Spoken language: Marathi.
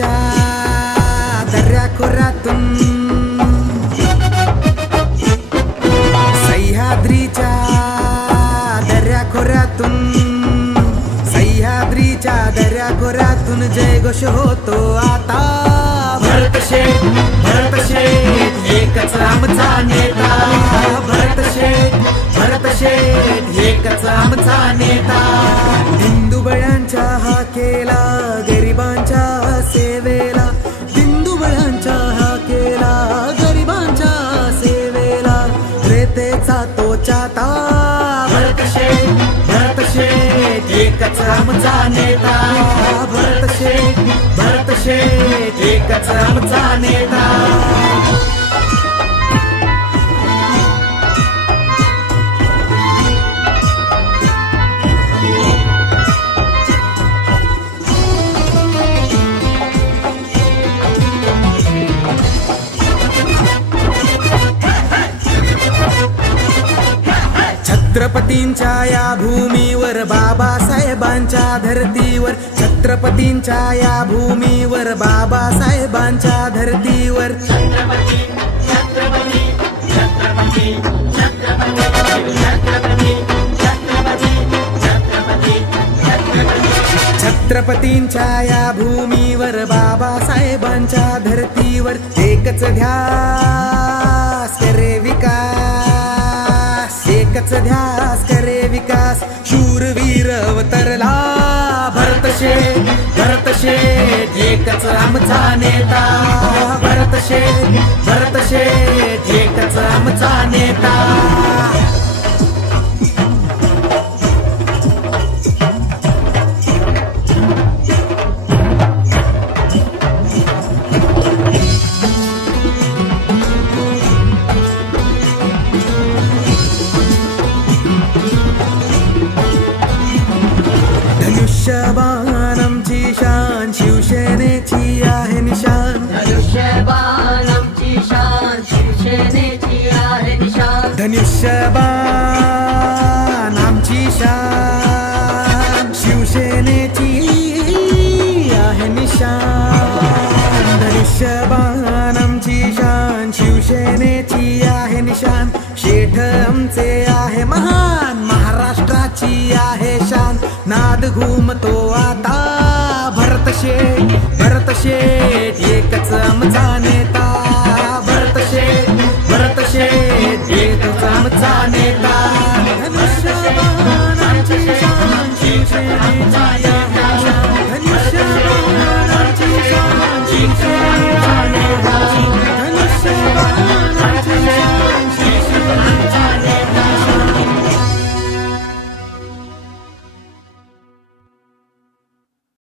सह्याद्रीच्या दऱ्याखोऱ्यातून सह्याद्रीच्या दऱ्याखोऱ्यातून सह्याद्रीच्या दऱ्याखोऱ्यातून जयघोष होतो आता भरत शेठ एकच आमचा नेता भरत शेठ एकच आमचा नेता दिंडुबळ्यांच्या हाकेला गरिबांच्या सेवेला दिंडुबळ्यांच्या हाकेला गरिबांच्या सेवेला रेतेचा तो चाता भरत शेठ एकच आमचा नेता भरत शेठ एकच आमचा नेता छत्रपतींच्या या भूमीवर बाबासाहेबांच्या धरतीवर छत्रपतींच्या या भूमीवर बाबासाहेबांच्या धरतीवर छत्रपतींच्या या भूमीवर बाबासाहेबांच्या धरतीवर एकच ध्यास करे विकास एकच ध्यास करे विकास शूरवीर अवतरला भरत शेठ एकच आमचा नेता भरत शेठ एकच आमचा नेता धनुष्यबाण आमची शान शिवसेनेची आहे निशान धनुष्यबाण आमची शान शिवसेनेची आहे निशान धनुष्यबाण आमची शान शिवसेनेची आहे निशान धनुष्यबाण आमची शान शिवसेनेची आहे निशान शेठ आमचे आहे महान महाराष्ट्राची आहे शान नाद घुमतो आता भरत शेठ एकच आमचा नेता भरत शेठ एकच आमचा नेता